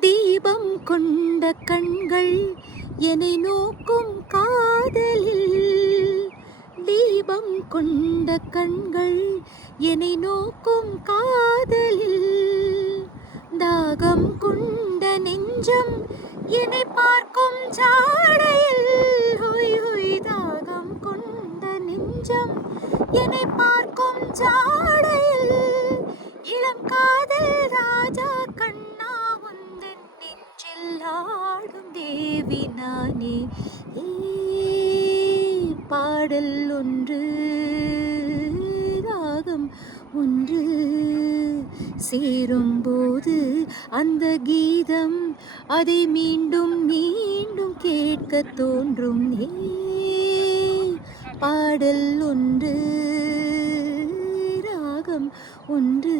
தீபம் கொண்ட கண்கள் என்னை நோக்கும் காதலில். தீபம் கொண்ட கண்கள் என்னை நோக்கும் காதலில். தாகம் கொண்ட நெஞ்சம் என்னை பார்க்கும் ஜாடையில். ஹொய் ஹொய் தாகம் கொண்ட நெஞ்சம் என்னை பார்க்கும் ஜாடையில். இளம் காதல் ராஜா கண்ணா உந்தன் நெஞ்சில் ஆடும் தேவி நானே. பாடல் ஒன்று ராகம் ஒன்று சேரும்போது அந்த கீதம் அதை மீண்டும் மீண்டும் கேட்க தோன்றும். பாடல் ஒன்று ராகம் ஒன்று.